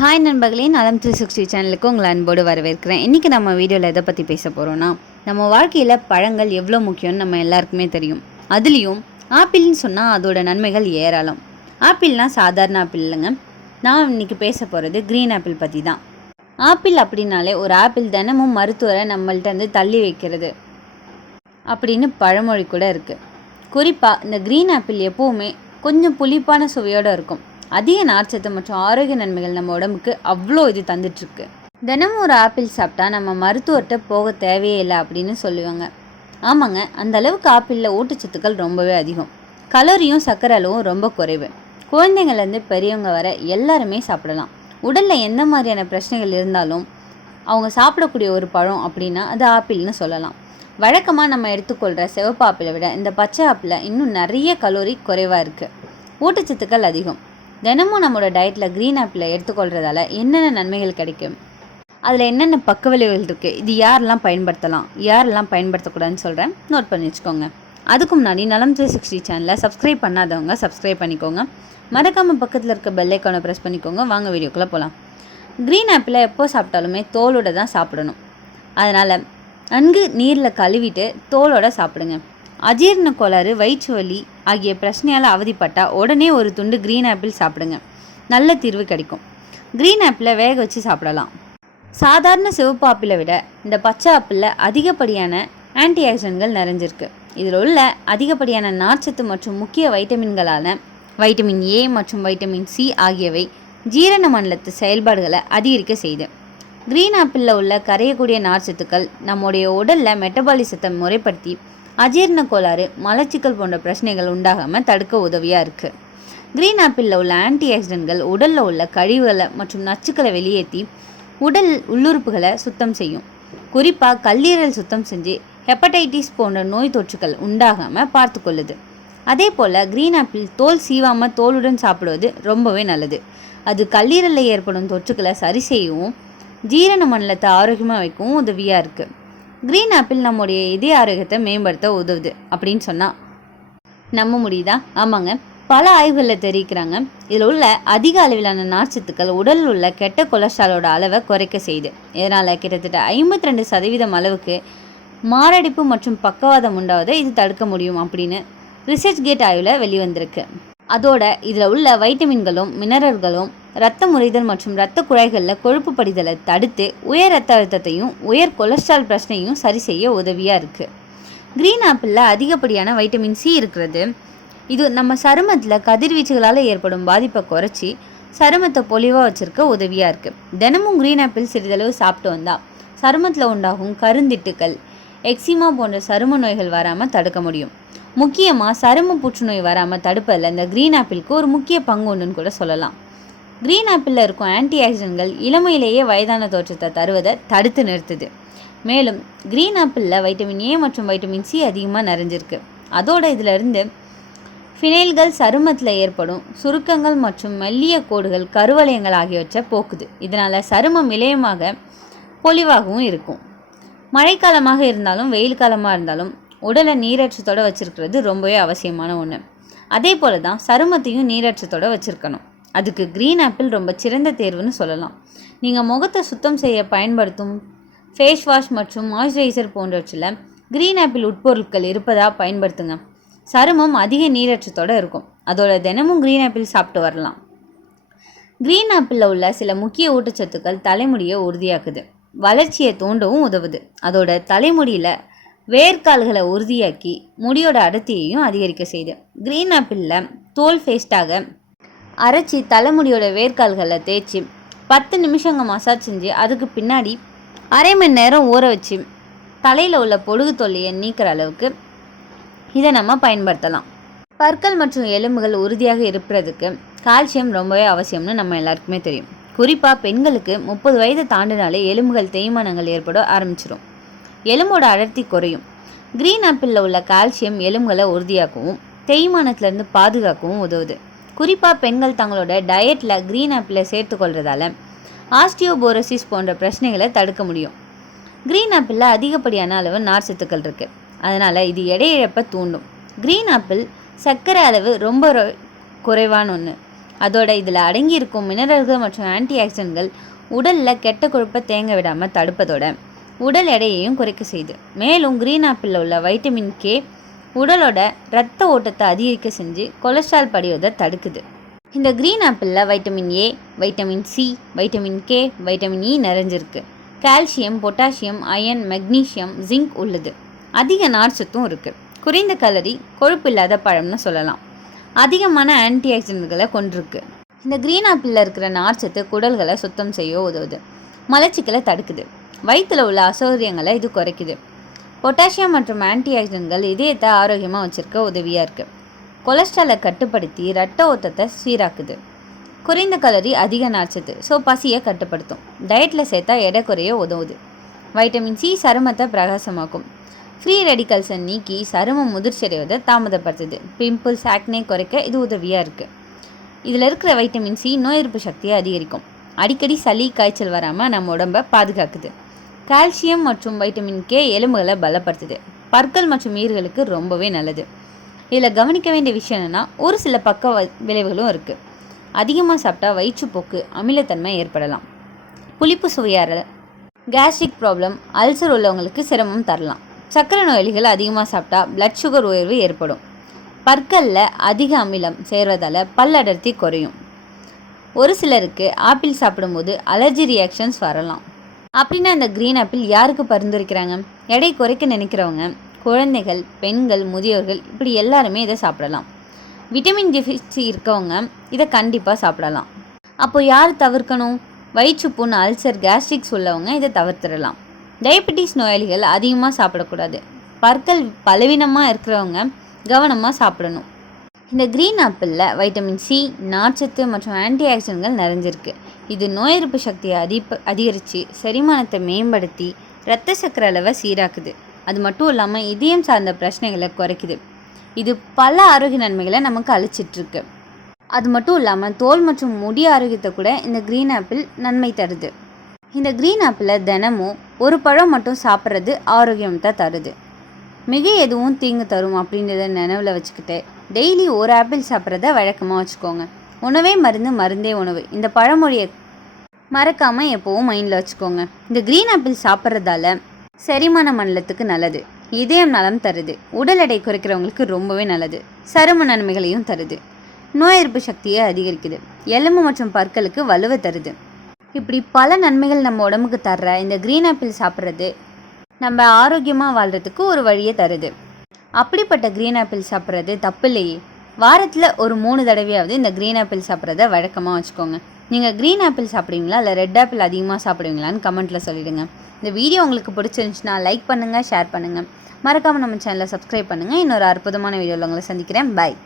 Hi நண்பர்களே, நலம் 360 சேனலுக்கு உங்களை அன்போடு வரவேற்கிறேன். இன்றைக்கி நம்ம வீடியோவில் எதை பற்றி பேச போகிறோன்னா, நம்ம வாழ்க்கையில் பழங்கள் எவ்வளோ முக்கியம்னு நம்ம எல்லாருக்குமே தெரியும். அதுலேயும் ஆப்பிள்னு சொன்னால் அதோட நன்மைகள் ஏராளம். ஆப்பிள்னால் சாதாரண ஆப்பிள் இல்லைங்க. நான் இன்றைக்கி பேச போகிறது க்ரீன் ஆப்பிள் பற்றி தான். ஆப்பிள் அப்படின்னாலே ஒரு ஆப்பிள் தினமும் மருத்துவரை நம்மள்ட்ட இருந்து தள்ளி வைக்கிறது அப்படின்னு பழமொழி கூட இருக்குது. குறிப்பாக இந்த க்ரீன் ஆப்பிள் எப்போவுமே கொஞ்சம் புளிப்பான சுவையோடு இருக்கும். அதிக நார்ச்சத்து மற்றும் ஆரோக்கிய நன்மைகள் நம்ம உடம்புக்கு அவ்வளோ இது தந்துட்டுருக்கு. தினமும் ஒரு ஆப்பிள் சாப்பிட்டா நம்ம மருத்துவர்கிட்ட போக தேவையே இல்லை அப்படின்னு சொல்லுவாங்க. ஆமாங்க, அந்த அளவுக்கு ஆப்பிளில் ஊட்டச்சத்துக்கள் ரொம்பவே அதிகம். கலோரியும் சர்க்கரை அளவும் ரொம்ப குறைவு. குழந்தைங்கள்லேருந்து பெரியவங்க வர எல்லாருமே சாப்பிடலாம். உடலில் எந்த மாதிரியான பிரச்சனைகள் இருந்தாலும் அவங்க சாப்பிடக்கூடிய ஒரு பழம் அப்படின்னா அது ஆப்பிள்னு சொல்லலாம். வழக்கமாக நம்ம எடுத்துக்கொள்கிற சிவப்பு ஆப்பிளை விட இந்த பச்சை ஆப்பிளில் இன்னும் நிறைய கலோரி குறைவாக இருக்குது. ஊட்டச்சத்துக்கள் அதிகம். தினமும் நம்மளோட டயட்டில் க்ரீன் ஆப்பிளை எடுத்துக்கொள்கிறதால என்னென்ன நன்மைகள் கிடைக்கும், அதில் என்னென்ன பக்க விளைவுகள் இருக்குது, இது யாரெல்லாம் பயன்படுத்தலாம், யாரெல்லாம் பயன்படுத்தக்கூடாதுன்னு சொல்கிறேன், நோட் பண்ணி வச்சுக்கோங்க. அதுக்கு முன்னாடி நலம் 360 சேனலை சப்ஸ்கிரைப் பண்ணாதவங்க சப்ஸ்கிரைப் பண்ணிக்கோங்க. மறக்காமல் பக்கத்தில் இருக்க பெல் ஐக்கானை ப்ரெஸ் பண்ணிக்கோங்க. வாங்க வீடியோக்குள்ளே போகலாம். க்ரீன் ஆப்பிளை எப்போ சாப்பிட்டாலுமே தோலோடு தான் சாப்பிடணும். அதனால் நன்கு நீரில் கழுவிட்டு தோலோடு சாப்பிடுங்க. அஜீரண கோளாறு, வயிற்று வலி ஆகிய பிரச்சனையால் அவதிப்பட்டால் உடனே ஒரு துண்டு க்ரீன் ஆப்பிள் சாப்பிடுங்க. நல்ல தீர்வு கிடைக்கும். க்ரீன் ஆப்பிளை வேக வச்சு சாப்பிடலாம். சாதாரண சிவப்பு ஆப்பிளை விட இந்த பச்சை ஆப்பிளில் அதிகப்படியான ஆன்டி ஆக்சிடென்ட்கள் நிறைஞ்சிருக்கு. இதில் உள்ள அதிகப்படியான நார்ச்சத்து மற்றும் முக்கிய வைட்டமின்களான வைட்டமின் ஏ மற்றும் வைட்டமின் சி ஆகியவை ஜீரண மண்டலத்து செயல்பாடுகளை அதிகரிக்க செய்யுது. க்ரீன் ஆப்பிளில் உள்ள கரையக்கூடிய நார்ச்சத்துக்கள் நம்முடைய உடலில் மெட்டபாலிசத்தை முறைப்படுத்தி அஜீரண கோளாறு, மலச்சிக்கல் போன்ற பிரச்சனைகள் உண்டாகாமல் தடுக்க உதவியாக இருக்குது. க்ரீன் ஆப்பிளில் உள்ள ஆன்டி ஆக்சிடென்ட்கள் உடலில் உள்ள கழிவுகளை மற்றும் நச்சுக்களை வெளியேற்றி உடல் உள்ளுறுப்புகளை சுத்தம் செய்யும். குறிப்பாக கல்லீரல் சுத்தம் செஞ்சு ஹெப்படைட்டிஸ் போன்ற நோய் தொற்றுகள் உண்டாகாமல் பார்த்து கொள்ளுது. அதே போல் க்ரீன் ஆப்பிள் தோல் சீவாமல் தோலுடன் சாப்பிடுவது ரொம்பவே நல்லது. அது கல்லீரலில் ஏற்படும் தொற்றுக்களை சரி செய்யவும் ஜீரண மண்டலத்தை ஆரோக்கியமாக வைக்கவும் உதவியாக இருக்குது. க்ரீன் ஆப்பிள் நம்முடைய இதய ஆரோக்கியத்தை மேம்படுத்த உதவுது அப்படின்னு சொன்னால் நம்ப முடியுதா? ஆமாங்க, பல ஆய்வுகளில் தெரிவிக்கிறாங்க. இதில் உள்ள அதிக அளவிலான நார்ச்சத்துக்கள் உடலில் உள்ள கெட்ட கொலஸ்ட்ராலோட அளவை குறைக்க செய்யுது. இதனால் கிட்டத்தட்ட 52% அளவுக்கு மாரடைப்பு மற்றும் பக்கவாதம் உண்டாவதை இது தடுக்க முடியும் அப்படின்னு ரிசர்ச் கேட் ஆய்வில் வெளிவந்திருக்கு. அதோட இதில் உள்ள வைட்டமின்களும் மினரல்களும் இரத்த முறைதல் மற்றும் இரத்த குழாய்களில் கொழுப்பு படிதலை தடுத்து உயர் இரத்த அழுத்தத்தையும் உயர் கொலஸ்ட்ரால் பிரச்சனையும் சரி செய்ய உதவியாக இருக்குது. க்ரீன் ஆப்பிளில் அதிகப்படியான வைட்டமின் சி இருக்கிறது. இது நம்ம சருமத்தில் கதிர்வீச்சுகளால் ஏற்படும் பாதிப்பை குறைச்சி சருமத்தை பொலிவாக வச்சுருக்க உதவியாக இருக்குது. தினமும் க்ரீன் ஆப்பிள் சிறிதளவு சாப்பிட்டு வந்தால் சருமத்தில் உண்டாகும் கருந்திட்டுக்கள், எக்ஸிமா போன்ற சரும நோய்கள் வராமல் தடுக்க முடியும். முக்கியமாக சரும புற்றுநோய் வராமல் தடுப்பதில் இந்த க்ரீன் ஆப்பிளுக்கு ஒரு முக்கிய பங்கு ஒன்றுன்னு கூட சொல்லலாம். க்ரீன் ஆப்பிளில் இருக்கும் ஆன்டி ஆக்சிடென்ட்கள் இளமையிலேயே வயதான தோற்றத்தை தருவதை தடுத்து நிறுத்துது. மேலும் க்ரீன் ஆப்பிளில் வைட்டமின் ஏ மற்றும் வைட்டமின் சி அதிகமாக நிறைஞ்சிருக்கு. அதோடு இதிலிருந்து ஃபினைல்கள் சருமத்தில் ஏற்படும் சுருக்கங்கள் மற்றும் மெல்லிய கோடுகள், கருவளையங்கள் ஆகியவற்றை போக்குது. இதனால் சருமம் இளையமாக பொலிவாகவும் இருக்கும். மழைக்காலமாக இருந்தாலும் வெயில் காலமாக இருந்தாலும் உடலை நீரேற்றத்தோடு வச்சுருக்கிறது ரொம்பவே அவசியமான ஒன்று. அதே போல் தான் சருமத்தையும் நீரேற்றத்தோடு வச்சுருக்கணும். அதுக்கு க்ரீன் ஆப்பிள் ரொம்ப சிறந்த தேர்வுன்னு சொல்லலாம். நீங்கள் முகத்தை சுத்தம் செய்ய பயன்படுத்தும் ஃபேஸ் வாஷ் மற்றும் மாய்ஸ்சரைசர் போன்றவற்றில் க்ரீன் ஆப்பிள் உட்பொருட்கள் இருப்பதாக பயன்படுத்துங்க. சருமம் அதிக நீரேற்றத்தோடு இருக்கும். அதோட தினமும் க்ரீன் ஆப்பிள் சாப்பிட்டு வரலாம். க்ரீன் ஆப்பிளில் உள்ள சில முக்கிய ஊட்டச்சத்துக்கள் தலைமுடியை உறுதியாக்குது, வளர்ச்சியை தூண்டவும் உதவுது. அதோட தலைமுடியில் வேர்க்கால்களை உறுதியாக்கி முடியோட அடர்த்தியையும் அதிகரிக்க செய்யுது. க்ரீன் ஆப்பிளில் தோல் பேஸ்ட்டாக அரைச்சி தலைமுடியோட வேர்க்கால்களை தேய்ச்சி 10 நிமிஷங்க மசாஜ் செஞ்சு அதுக்கு பின்னாடி அரை மணி நேரம் ஊற வச்சு தலையில் உள்ள பொடுகு தொல்லையை நீக்கிற அளவுக்கு இதை நம்ம பயன்படுத்தலாம். பற்கள் மற்றும் எலும்புகள் உறுதியாக இருப்பதுக்கு கால்சியம் ரொம்பவே அவசியம்னு நம்ம எல்லாருக்குமே தெரியும். குறிப்பாக பெண்களுக்கு 30 வயது தாண்டினாலே எலும்புகள் தேய்மானங்கள் ஏற்பட ஆரம்பிச்சிடும். எலும்போட அடர்த்தி குறையும். க்ரீன் ஆப்பிளில் உள்ள கால்சியம் எலும்புகளை உறுதியாக்கவும் தேய்மானத்திலேருந்து பாதுகாக்கவும் உதவுது. குறிப்பாக பெண்கள் தங்களோட டயட்டில் க்ரீன் ஆப்பிளை சேர்த்துக்கொள்கிறதால ஆஸ்டியோபோரோசிஸ் போன்ற பிரச்சனைகளை தடுக்க முடியும். க்ரீன் ஆப்பிளில் அதிகப்படியான அளவு நார்ச்சத்துக்கள் இருக்குது. அதனால் இது எடை இழப்பை தூண்டும். க்ரீன் ஆப்பிள் சர்க்கரை அளவு ரொம்ப குறைவான ஒன்று. அதோட இதில் அடங்கியிருக்கும் மினரல்கள் மற்றும் ஆன்டி ஆக்சிடென்ட்கள் உடலில் கெட்ட கொழுப்பை தேங்க விடாமல் தடுப்பதோட உடல் எடையையும் குறைக்க செய்யுது. மேலும் கிரீன் ஆப்பிளில் உள்ள வைட்டமின் கே உடலோட இரத்த ஓட்டத்தை அதிகரிக்க செஞ்சு கொலஸ்ட்ரால் படிவதை தடுக்குது. இந்த கிரீன் ஆப்பிளில் vitamin A, vitamin C, vitamin K, vitamin E நிறைஞ்சிருக்கு. Calcium, potassium, iron, magnesium, zinc உள்ளது. அதிக நார்ச்சத்தும் இருக்குது. குறைந்த கலரி, கொழுப்பு இல்லாத பழம்னு சொல்லலாம். அதிகமான ஆன்டி ஆக்சிடென்ட்களை கொண்டிருக்கு. இந்த கிரீன் ஆப்பிளில் இருக்கிற நார்ச்சத்து குடல்களை சுத்தம் செய்ய உதவுது. மலச்சிக்கலை தடுக்குது. வயிற்றில் உள்ள அசௌகரியங்களை இது குறைக்குது. பொட்டாசியம் மற்றும் ஆன்டி ஆக்சிடென்ட்கள் இதயத்தை ஆரோக்கியமாக வச்சுருக்க உதவியாக இருக்குது. கொலஸ்ட்ராலை கட்டுப்படுத்தி இரத்த ஓட்டத்தை சீராக்குது. குறைந்த கலரி, அதிக நார்ச்சத்து, ஸோ பசியை கட்டுப்படுத்தும். டயட்டில் சேர்த்தா எடை குறைய உதவுது. வைட்டமின் சி சருமத்தை பிரகாசமாக்கும். ஃப்ரீ ரெடிக்கல்ஸை நீக்கி சருமம் முதிர்ச்சியடைவதை தாமதப்படுத்துது. பிம்பிள்ஸ், ஆக்னே குறைக்க இது உதவியாக இருக்குது. இதில் இருக்கிற வைட்டமின் சி நோய் எதிர்ப்பு சக்தியை அதிகரிக்கும். அடிக்கடி சளி, காய்ச்சல் வராமல் நம்ம உடம்பை பாதுகாக்குது. கால்சியம் மற்றும் வைட்டமின் கே எலும்புகளை பலப்படுத்துது. பற்கள் மற்றும் ஈர்களுக்கு ரொம்பவே நல்லது. இதில் கவனிக்க வேண்டிய விஷயம் என்னென்னா, ஒரு சில பக்க விளைவுகளும் இருக்குது. அதிகமாக சாப்பிட்டா வயிற்றுப்போக்கு, அமிலத்தன்மை ஏற்படலாம். புளிப்பு சுவையாறல், கேஸ்ட்ரிக் ப்ராப்ளம், அல்சர் உள்ளவங்களுக்கு சிரமம் தரலாம். சர்க்கரை நோயாளிகள் அதிகமாக சாப்பிட்டா பிளட் சுகர் உயர்வு ஏற்படும். பற்களில் அதிக அமிலம் சேர்வதால் பல் அடர்த்தி குறையும். ஒரு சிலருக்கு ஆப்பிள் சாப்பிடும்போது அலர்ஜி ரியாக்ஷன்ஸ் வரலாம். அப்படின்னா இந்த க்ரீன் ஆப்பிள் யாருக்கு பரிந்துரைக்கிறாங்க? எடை குறைக்க நினைக்கிறவங்க, குழந்தைகள், பெண்கள், முதியோர்கள், இப்படி எல்லாருமே இதை சாப்பிடலாம். விட்டமின் டெஃபிஷியன்சி இருக்கவங்க இதை கண்டிப்பாக சாப்பிடலாம். அப்போ யார் தவிர்க்கணும்? வயிற்றுப்புண், அல்சர், கேஸ்ட்ரிக்ஸ் உள்ளவங்க இதை தவிர்த்திடலாம். டயபெட்டிஸ் நோயாளிகள் அதிகமாக சாப்பிடக்கூடாது. பற்கள் பலவீனமாக இருக்கிறவங்க கவனமாக சாப்பிடணும். இந்த க்ரீன் ஆப்பிளில் வைட்டமின் சி, நார்ச்சத்து மற்றும் ஆன்டி ஆக்சிடென்ட்கள் நிறைஞ்சிருக்கு. இது நோய் எதிர்ப்பு சக்தியை அதிகரித்து செரிமானத்தை மேம்படுத்தி இரத்த சக்கரை அளவை சீராக்குது. அது மட்டும் இல்லாமல் இதயம் சார்ந்த பிரச்சனைகளை குறைக்குது. இது பல ஆரோக்கிய நன்மைகளை நமக்கு அளிச்சிட்ருக்கு. அது மட்டும் இல்லாமல் தோல் மற்றும் முடி ஆரோக்கியத்தை கூட இந்த க்ரீன் ஆப்பிள் நன்மை தருது. இந்த க்ரீன் ஆப்பிளில் தினமும் ஒரு பழம் மட்டும் சாப்பிட்றது ஆரோக்கியத்தை தருது. மிக எதுவும் தீங்கு தரும் அப்படின்றத நினைவில் வச்சுக்கிட்டு டெய்லி ஒரு ஆப்பிள் சாப்பிட்றத வழக்கமாக வச்சுக்கோங்க. உணவே மருந்து, மருந்தே உணவு. இந்த பழமொழியை மறக்காமல் எப்போவும் மைண்டில் வச்சுக்கோங்க. இந்த க்ரீன் ஆப்பிள் சாப்பிட்றதால செரிமான மண்டலத்துக்கு நல்லது, இதயம் நலம் தருது, உடல் எடை குறைக்கிறவங்களுக்கு ரொம்பவே நல்லது, சரும நன்மைகளையும் தருது, நோய் எதிர்ப்பு சக்தியை அதிகரிக்குது, எலும்பு மற்றும் பற்களுக்கு வலுவை தருது. இப்படி பல நன்மைகள் நம்ம உடம்புக்கு தர்ற இந்த க்ரீன் ஆப்பிள் சாப்பிட்றது நம்ம ஆரோக்கியமாக வாழ்கிறதுக்கு ஒரு வழியை தருது. அப்படிப்பட்ட க்ரீன் ஆப்பிள் சாப்பிட்றது தப்பு இல்லையே. வாரத்தில் ஒரு 3 தடவையாவது இந்த க்ரீன் ஆப்பிள் சாப்பிட்றத வழக்கமாக வச்சுக்கோங்க. நீங்கள் க்ரீன் ஆப்பிள் சாப்பிடுவீங்களா இல்லை ரெட் ஆப்பிள் அதிகமாக சாப்பிடுவீங்களான்னு கமெண்ட்டில் சொல்லிவிடுங்க. இந்த வீடியோ உங்களுக்கு பிடிச்சிருந்துச்சுன்னா லைக் பண்ணுங்கள், ஷேர் பண்ணுங்கள். மறக்காமல் நம்ம சேனலை சப்ஸ்கிரைப் பண்ணுங்கள். இன்னொரு அற்புதமான வீடியோவில் உங்களை சந்திக்கிறேன். பாய்.